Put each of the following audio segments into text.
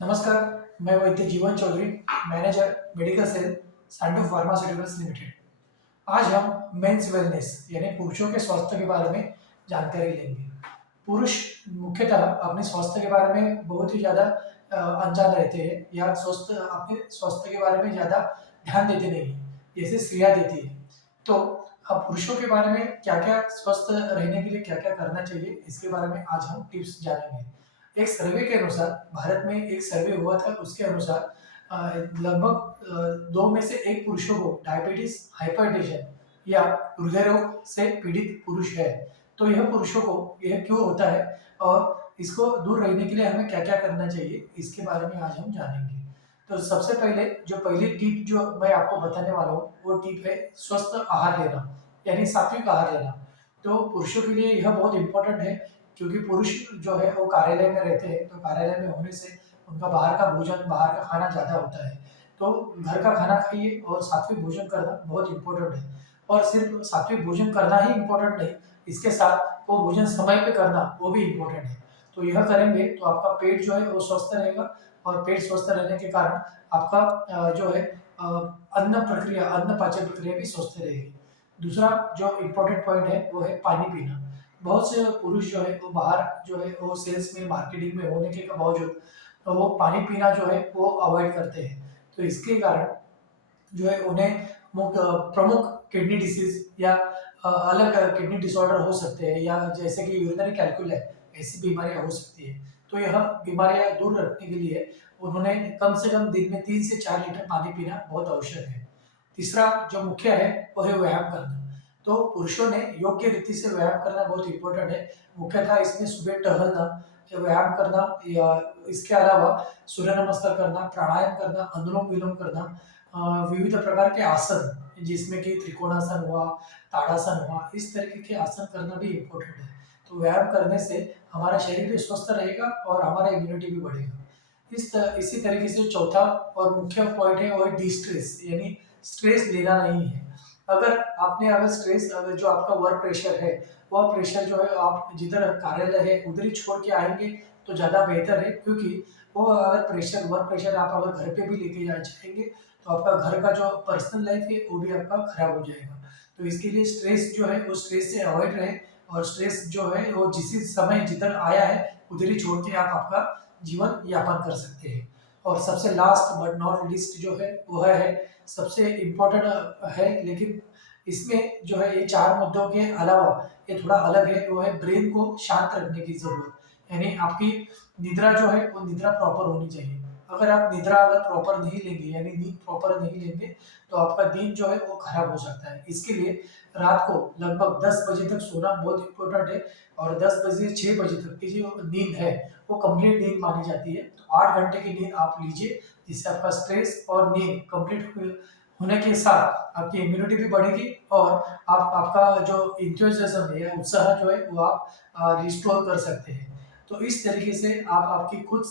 नमस्कार, मैं वैद्य जीवन चौधरी, मैनेजर मेडिकल सेल, सैंडो फार्मास्यूटिकल्स लिमिटेड। आज हम मेंस वेलनेस यानी पुरुषों के स्वास्थ्य के बारे में जानकारी लेंगे। पुरुष मुख्यतः अपने स्वास्थ्य के बारे में बहुत ही ज़्यादा अनजान रहते हैं या अपने स्वास्थ्य के बारे में ज़्यादा ध्यान देते नहीं हैं, जैसे स्त्रियाँ देती है। तो अब पुरुषों के बारे में क्या-क्या स्वस्थ रहने के लिए क्या-क्या करना चाहिए, इसके बारे में आज हम टिप्स जानेंगे। एक सर्वे के अनुसार भारत में एक सर्वे हुआ था, उसके अनुसार लगभग 2 में से 1 पुरुषों को डायबिटीज, हाइपरटेंशन या हृदय रोग से पीड़ित पुरुष है। तो यह पुरुषों को यह क्यों होता है और इसको दूर रहने के लिए हमें क्या-क्या करना चाहिए, इसके बारे में आज हम जानेंगे। तो सबसे पहले जो पहली टिप जो मैं आपको बताने वाला हूँ, वो टिप है स्वस्थ आहार लेना, यानी सात्विक आहार लेना। तो पुरुषों के लिए यह बहुत इम्पोर्टेंट है, क्योंकि पुरुष जो है वो कार्यालय में रहते हैं, तो कार्यालय में होने से उनका बाहर का भोजन, बाहर का खाना ज़्यादा होता है। तो घर का खाना खाइए और सात्विक भोजन करना बहुत इम्पोर्टेंट है। और सिर्फ सात्विक भोजन करना ही इम्पोर्टेंट नहीं, इसके साथ वो भोजन समय पे करना वो भी इम्पोर्टेंट है। तो यह करेंगे तो आपका पेट जो है वो स्वस्थ रहेगा और पेट स्वस्थ रहने के कारण आपका जो है अन्न पाचन प्रक्रिया भी स्वस्थ रहेगी। दूसरा जो इम्पोर्टेंट पॉइंट है वो है पानी पीना। बहुत से पुरुष जो है वो बाहर जो है वो सेल्स में, मार्केटिंग में होने के बावजूद तो वो पानी पीना जो है वो अवॉइड करते हैं। तो इसके कारण जो है उन्हें प्रमुख किडनी डिसीज या अलग किडनी डिसऑर्डर हो सकते हैं, या जैसे कि यूरिनरी कैलकुलाई, ऐसी बीमारियां हो सकती है। तो यह बीमारियां दूर रखने के लिए उन्होंने कम से कम दिन में 3 से 4 लीटर पानी पीना बहुत आवश्यक है। तीसरा जो मुख्य है वो है व्यायाम करना। तो पुरुषों ने योग्य रीति से व्यायाम करना बहुत इंपॉर्टेंट है। मुख्यतः इसमें सुबह टहलना या व्यायाम करना, या इसके अलावा सूर्य नमस्कार करना, प्राणायाम करना, अनुलोम विलोम करना, विविध प्रकार के आसन, जिसमें कि त्रिकोणासन हुआ, ताड़ासन हुआ, इस तरीके के आसन करना भी इम्पोर्टेंट है। तो व्यायाम करने से हमारा शरीर भी स्वस्थ रहेगा और हमारा इम्यूनिटी भी बढ़ेगा। इसी तरीके से चौथा और मुख्य पॉइंट है वो है डी स्ट्रेस, यानी स्ट्रेस लेना नहीं है। अगर स्ट्रेस, अगर जो आपका वर्क प्रेशर है, वह प्रेशर जो है आप जिधर कार्यालय है उधर ही छोड़ के आएंगे तो ज़्यादा बेहतर है, क्योंकि वो अगर वर्क प्रेशर आप अगर घर पे भी लेके जाएंगे तो आपका घर का जो पर्सनल लाइफ है वो भी आपका खराब हो जाएगा। तो इसके लिए स्ट्रेस जो है वो स्ट्रेस से अवॉइड रहे, और स्ट्रेस जो है वो जिस समय जिधर आया है उधर ही छोड़ के आप आपका जीवन यापन कर सकते हैं। और सबसे लास्ट बट नॉट लिस्ट जो है वह है सबसे इम्पोर्टेंट है, लेकिन इसमें जो है ये 4 मुद्दों के अलावा ये थोड़ा अलग है, वो है ब्रेन को शांत रखने की ज़रूरत। यानी आपकी निद्रा जो है वो निद्रा प्रॉपर होनी चाहिए। अगर आप निद्रा अगर प्रॉपर नहीं लेंगे, यानी नींद प्रॉपर नहीं लेंगे, तो आपका दिन जो है वो खराब हो सकता है। इसके लिए रात को लगभग 10 बजे तक सोना बहुत इम्पोर्टेंट है, और 10 बजे से 6 बजे तक की जो नींद है वो कंप्लीट नींद मानी जाती है। तो 8 घंटे की नींद आप लीजिए, जिससे आपका स्ट्रेस और नींद कंप्लीट होने के साथ आपकी इम्यूनिटी भी बढ़ेगी, और आप आपका जो इंथुसियाज्म है, उत्साह जो है वो आप रिस्टोर कर सकते हैं। तो इस तरीके से आप आपकी खुद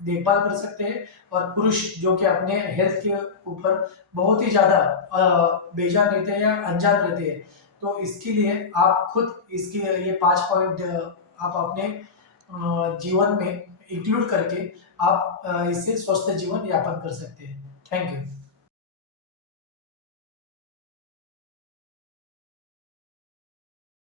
देखभाल कर सकते हैं। और पुरुष जो कि अपने हेल्थ के ऊपर बहुत ही ज़्यादा बेजान रहते हैं या अनजान रहते हैं, तो इसके लिए आप खुद इसकी ये 5 पॉइंट आप अपने जीवन में इंक्लूड करके आप इससे स्वस्थ जीवन यापन कर सकते हैं। Thank you.